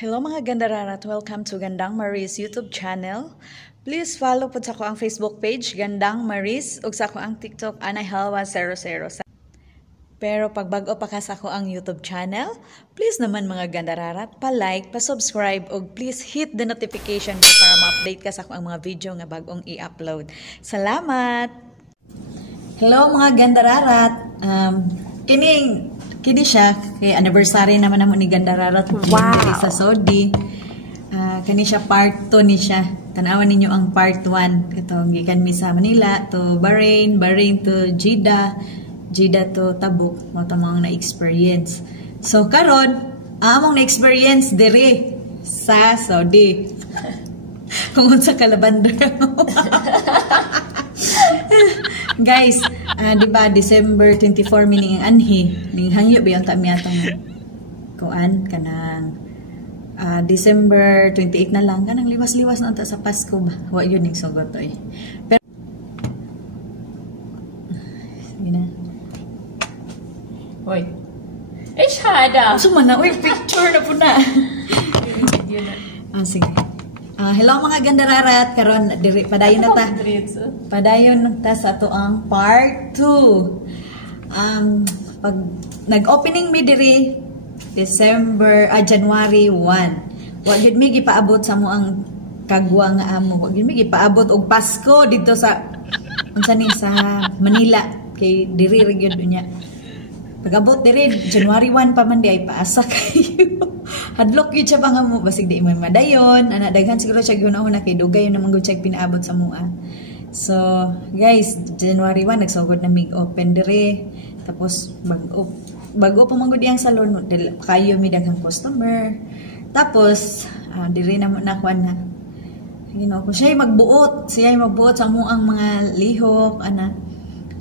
Hello mga gandararat, welcome to Gandang Maris YouTube channel. Please follow po sa ko ang Facebook page, Gandang Maris, ug sa ko ang TikTok, Anay Halwa 00. Pero pag bago pa ka sa ko ang YouTube channel, please naman mga gandararat, pa-like, pa-subscribe, ug please hit the notification bell para ma-update ka sa ko ang mga video nga bagong i-upload. Salamat! Hello mga gandararat, Kini siya, kay anniversary naman ni Gandararat sa Saudi. Kani siya part 2 ni siya. Tanawan ninyo ang part 1. Katong gikan mi sa Manila to Bahrain, Bahrain to Jeddah, Jeddah to Tabuk. Mo tamang na-experience. So karon, among na-experience diri sa Saudi. Kung unsa kalabandra. Guys, di ba December 24 mining anhi, ning hangyo ba yung tami atong kuan kanang December 28 na lang kanang liwas-liwas na ta sa Pasko ba. Wa yun ning sugot oy. Pero gina. Oy. Shada. So man na oy picture na po na. Video na. Sige. Hello mga gandararat, karon diri padayon na ta. Padayon ta sa ato ang part 2. Pag nag-opening mi diri January 1. Wa gid mi gipaabot sa mo ang kagwa nga amo. Wa gid mi gipaabot og Pasko dito sa unsa ni sa Manila kay diri region dunya. Pag-abot diri January 1 pa man di ay paasa kayo. Hadlok yun siya ba nga mo, basig di man madayon, daghan siguro siya guna-una kay dugay yun naman gud siya pinaabot sa mua. So, guys, January 1, nagsugod na mig-open dire. Tapos, bago pa manggod yung salon, kayo may daghang customer. Tapos, dire naman nakuha na. Ko siya magbuot sa muang mga lihok,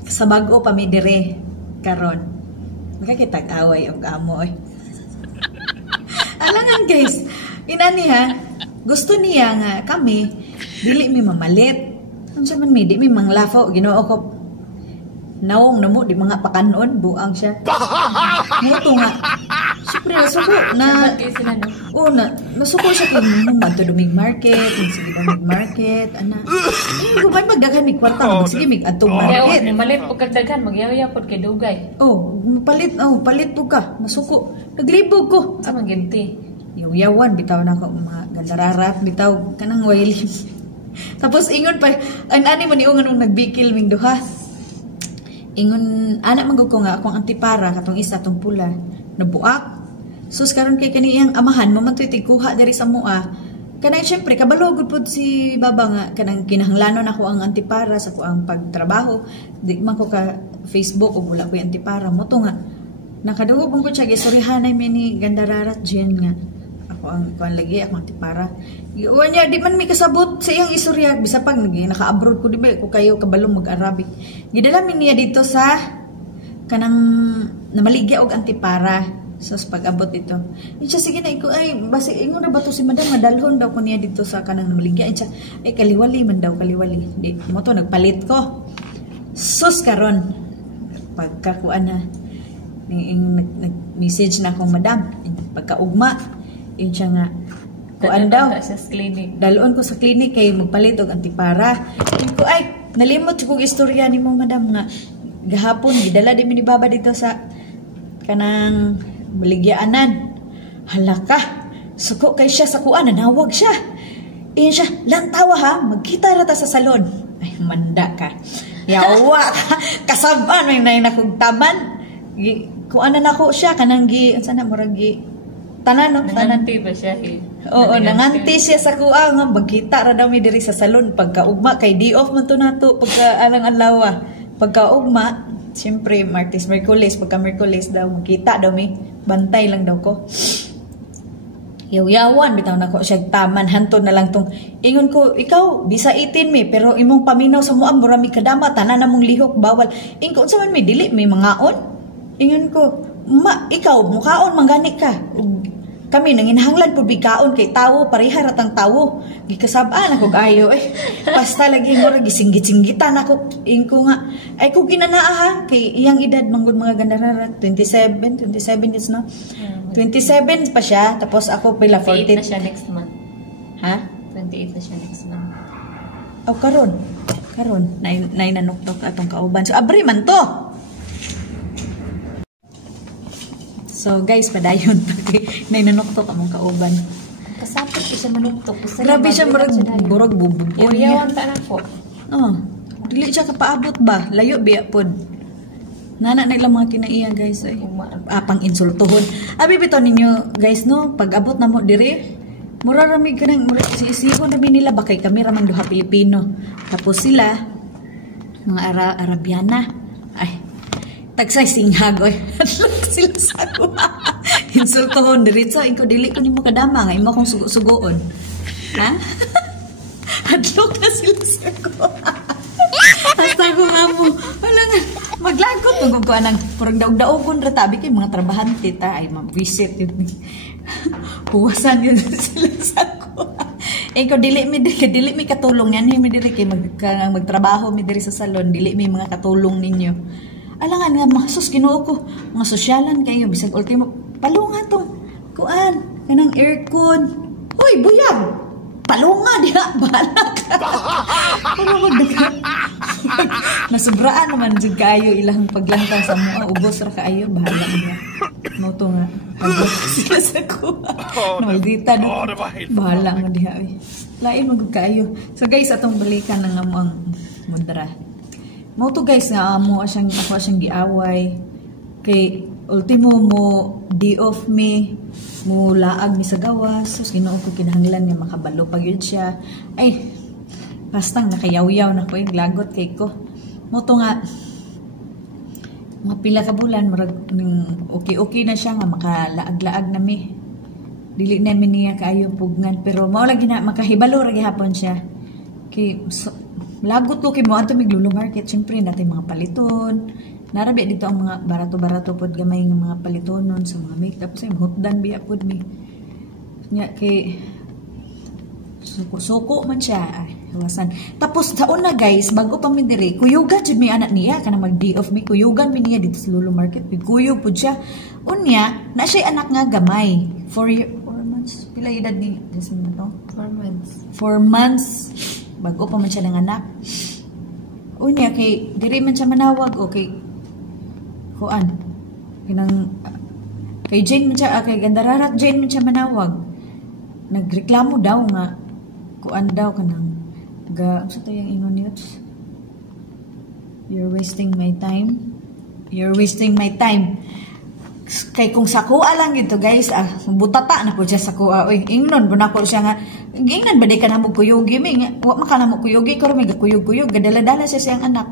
sa bago pa may dire, karon. Magkakitag-away ang amoy. Alangan guys, inaniha, gusto niya nga kami, dili mi mamalit. Ano siya man mi, di mi manglafo, ginoo ko. Nawong namo, di mga pakanon, buang siya. Muto nga. Siyempre, nasuko na, nasuko siya kung madto dumig market, sige dumig market, gubay magdaghan ni kwarta, sige mig atong market. Malit po kagdaghan, magyaw-yaw po kay dugay. Palit po ka, masuko. Naglibog ko. Sa maginti. Yaw-yawan, bitaw na ako, mga gandararat, bitaw, kanang wailing. Tapos ingon pa, ani mo niungan nung nagbikil ming duha. Ingon, anak manggug ko nga, akong antipara, katong isa, atong pula, nabuak. Sus, karon kay kaniyang amahan, mamantoy tiguha dari sa mua. Kanang syempre, kabalogod po si Baba nga, kanang kinahanglanon ako ang antipara sa ko ang pagtrabaho. Di man ko ka Facebook o wala ko yung antipara mo to nga. Nakadugog ko siya, gisurihanay mi ni Gandararat Jen nga. Ako ang kuan lagi, ako antipara. Iwan niya, di man may kasabot sa iyang isurya. Bisa pag naka-abroad ko, di ba, ko kayo kabalong mag-Arabic. Gidala mi niya dito sa kanang namaligya og antipara. So, pag-abot dito. Siya, sige na, basi, ingon na ba to si madam, madalhon daw ko niya dito sa kanang namaligya. Siya, kaliwali man daw, kaliwali. Di, mo to, nagpalit ko. Sus, karon pagkakuan na, nag-message na akong madam, pagkaugma, yun siya nga, kuan daw, dalon ko sa clinic, kay magpalit og antipara. Yun ko, nalimot kong istorya ni mo, madam, nga, gahapon, gidala din ni Baba dito sa kanang baligyaanan. Halaka, suko kay siya sa kuan, nanawag siya. Iyan siya, lantawa ha, magkita rata sa salon. Ay, manda ka. Yawa ka, kasaban, may nakugtaban. Kuanan ako siya, kanang sana maragi, tanan, no? Nanganti ba siya eh? Oo, nanganti siya sa kuan, magkita ra daw mi diri sa salon. Pagkaugma, kay di off man to nato, pagka-alang-alawa. Pagkaugma, siyempre, Martes, Merkulis, pagka-Merkulis daw, magkita daw mi. Bantay lang daw ko. Yaw-yawan, bitaw na ko siya taman, hantod na lang tong, ingon ko, ikaw, bisa 18 mi, pero imong paminaw sa muam, murami kadama, tanan na mong lihok, bawal. Ingon ko, unsa man mi, dili, may mangaon? Ingon ko, ikaw, mukhaon, manggani ka. kami nanginhanglan pud bikaon kay tawo pareha ratang tawo gikasab-an ako kayo basta lagi mo ra gisingit-singgitan ako ingko nga ay ko ginanaa ha kay iyang edad manggod mga gandarara 27 is na 27 pa siya tapos ako pila 28 na 14 siya next month. ha 28 na siya next month. aw karon nay nanuktok atong kauban so abri man to. So guys, padayon nay nanuktok among kauban. Kasapit ko siya manuktok. Grabe siya burog bubog. Yawan ta na po. Oh, dili siya kapaabot ba? Layo biya pod. Nana na ilang mga kinaiya guys ay. Pang insultuhon. Abi bitaw ninyo guys no, pag abot na mo diri, mura rami kanang mura isihon rami nila bakay kami ramang duha Pilipino. Tapos sila mga Arabiana. Ay, tagsay singhag oy. Sila sa ako. Insultohon diretso inko dili ko nimo kadama nga imo kong sugo-sugoon. Ha? Hadlok na sila sa ako. Hasta ko nga mo. Wala nga. Maglagot kung ko anang purang daog-daogon ra tabi kay mga trabahante ta ay ma-visit yun. Huwasan yun sila sa ako. Ikaw dili mi katulong yan mi dili kay magtrabaho mi diri sa salon dili mi mga katulong ninyo. Alangan nga masus Ginoo ko mga sosyalan kayo bisag ultimo palunga to kuan kanang aircon hoy buyag palunga diha bahala ka ano daga nasubraan naman jud kayo ilang paglangtang sa mga ubos ra kaayo bahala niya mo to nga agos sila sa ko maldita no bahala nga diha ay lain magud kaayo so guys atong balikan nga mo ang mundra. Mo to guys nga ako siyang giaway kay ultimo mo di off me mo laag mi sa gawas so Ginoo ko kinahanglan nga makabalo pag yun siya ay bastang nakayaw-yaw na ko yung lagot kay ko mo to nga mapila ka bulan marag okay na siya nga makalaag-laag na mi dili na mi niya kaayo pugnan pero mao lagi na makahibalo ra gihapon siya kay lagot ko kay mo ato mig Lulu Market syempre natin mga paliton narabi dito ang mga barato-barato pod gamay nga mga palitonon sa mga makeup sa hutdan biya pod mi nya kay suko man siya ay hawasan tapos sa una guys bago pa mi diri kuyugan jud mi anak niya kana mag day off mi kuyugan mi niya dito sa Lulu Market kuyog pod siya unya na siya anak nga gamay 4 months pila edad ni Jasmine to 4 months bago pa man siya ng anak. Unya kay diri man siya manawag okay. Kuan. Kay Jane man siya kay Gandararat Jane man siya manawag. Nagreklamo daw nga kuan daw kanang sa tayong ingon niya. You're wasting my time. You're wasting my time. Kay kung sakua lang ito guys butata na po siya sakua oy ingnon bu nako siya nga ingnan ba day ka na mo kuyugi mi wa man ka na mo kuyugi ko may kuyug-kuyug gadala-dala siya siyang anak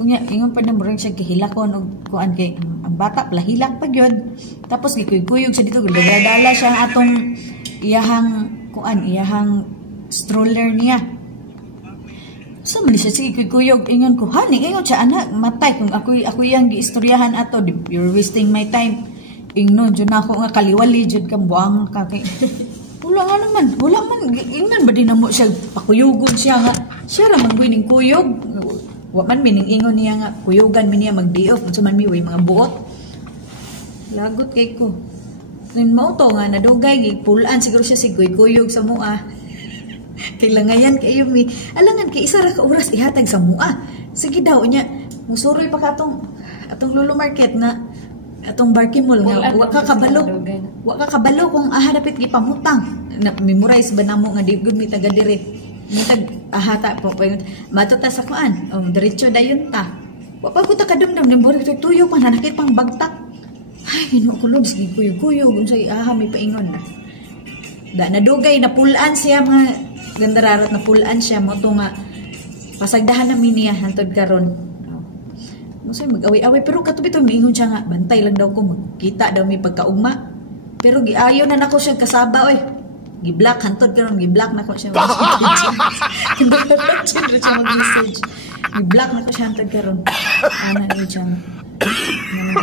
unya ingon pa na mo rin siya gihilakon og kuan kay ang bata pala hilak pa gyud tapos gikuyug-kuyug siya dito gadala-dala siya atong iyahang stroller niya so man siya sige kuyog ingon ko hani ingon siya anak matay kung ako yang giistoryahan ato you're wasting my time ingnon jud nako nga kaliwali jud ka buang ka kay wala man ingnan ba din mo siya pakuyugon siya nga siya ra man wining kuyog wa man mining ingon niya nga kuyugan mi niya mag day off unsa man mi way mga buot lagot kay ko then mao to nga nadugay gipulan siguro siya sigoy kuyog sa mua kailangan kayo mi alangan kay isa ra ka oras ihatag sa mua sige daw nya musuroy pa ka atong Lulu Market nga atong Barky Mall nga wa ka kabalo kung dapit gipamutang na memorize ba namo nga di gud mi taga dire mi tag ahata po matata sa kuan diretso dayon ta wa pa ko ta kadumdum ng buri tuyo pa nanakit pang bagtak ay Ginoo ko lord sige kuyo unsay mi paingon na da nadugay na pulan siya mga gandararat na pulan siya mo to nga pasagdahan na niya hantod karon Masay mag-away-away pero katubito miingon siya nga bantay lang daw ko magkita daw mi pagkaugma pero giayo na nako siya kasaba oy gi-block hantod karon gi-block nako siya mag-message gi-block nako siya hantod karon ana ni siya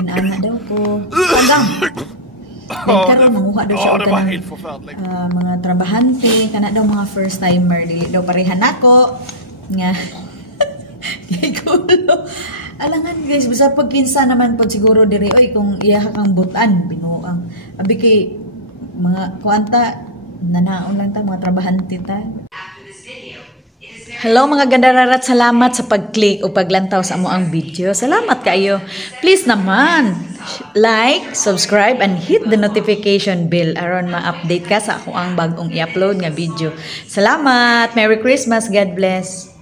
ana daw ko hanggang Karon manguha daw siya og kanang mga trabahante, kana daw mga first timer, dili daw parehan nako nga. Gikulo. Alangan guys, basta pag kinsa naman po siguro diri oy kung iya kang butan binuang. Abi kay mga kuanta nanaon lang ta mga trabahante ta. Hello mga gandararat, salamat sa pag-click o paglantaw sa amo ang video. Salamat kayo. Please naman like, subscribe and hit the notification bell aron ma-update ka sa ako ang bagong i-upload nga video. Salamat. Merry Christmas. God bless.